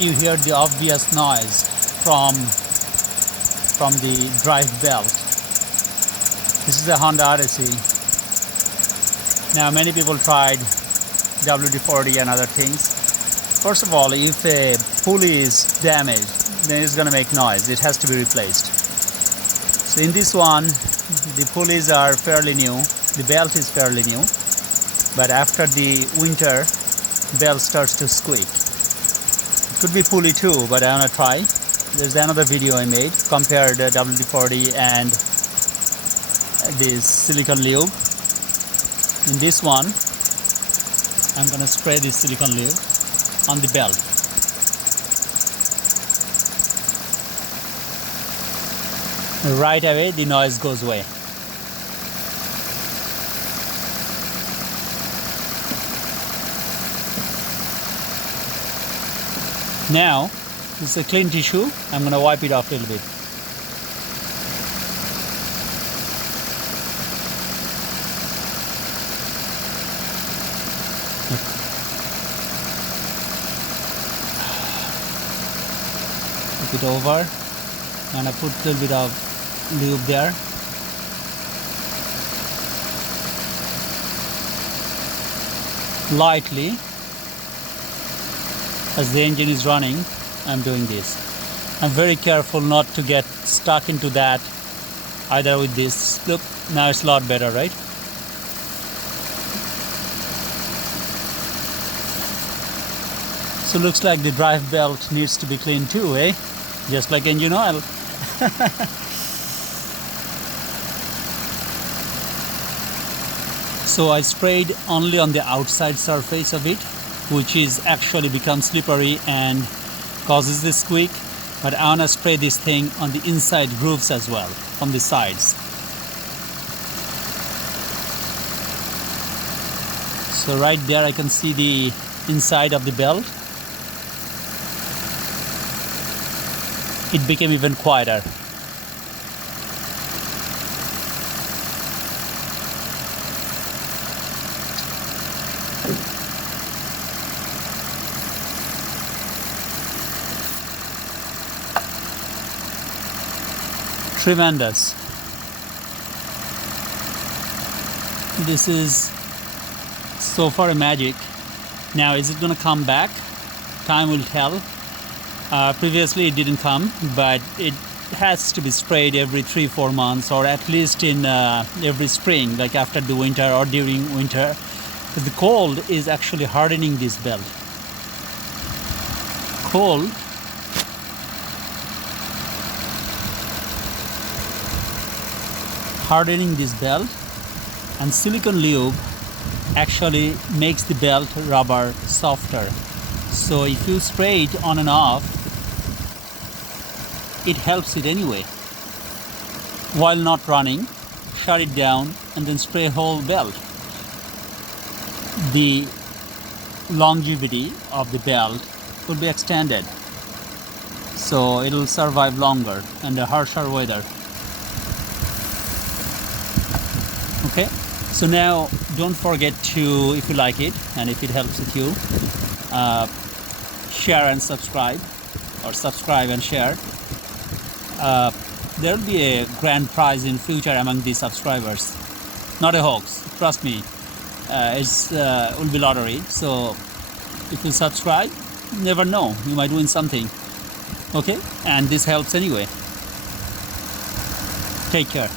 you hear the obvious noise from the drive belt. This is a Honda Odyssey. Now many people tried WD40 and other things. First of all, if a pulley is damaged, then it's going to make noise. It has to be replaced. So in this one, the pulleys are fairly new. The belt is fairly new. But after the winter, belt starts to squeak. It could be pulley too, but I want to try. There's another video I made, compared WD40 and this silicone lube. In this one, I'm going to spray this silicone lube on the belt. Right away, the noise goes away. Now, this is a clean tissue. I'm going to wipe it off a little bit. Flip it over, and I put a little bit of lube there. Lightly, as the engine is running, I'm doing this. I'm very careful not to get stuck into that either with this. Look, now it's a lot better, right? So looks like the drive belt needs to be cleaned too, eh? Just like engine oil. So I sprayed only on the outside surface of it, which is actually becomes slippery and causes the squeak. But I want to spray this thing on the inside grooves as well, on the sides. So right there I can see the inside of the belt. It became even quieter. Tremendous. This is so far a magic. Now, is it going to come back? Time will tell. Previously it didn't come, but it has to be sprayed every 3-4 months, or at least in every spring, like after the winter or during winter, because the cold is actually hardening this belt. Cold hardening this belt, and silicone lube actually makes the belt rubber softer. So if you spray it on and off, it helps it anyway. While not running, shut it down and then spray whole belt. The longevity of the belt will be extended, so it will survive longer under harsher weather. Okay, so now don't forget to, if you like it and if it helps with you, share and subscribe, or subscribe and share. There will be a grand prize in future among these subscribers. Not a hoax, trust me. It's will be lottery. So if you subscribe, you never know, you might win something. Okay, and this helps anyway. Take care.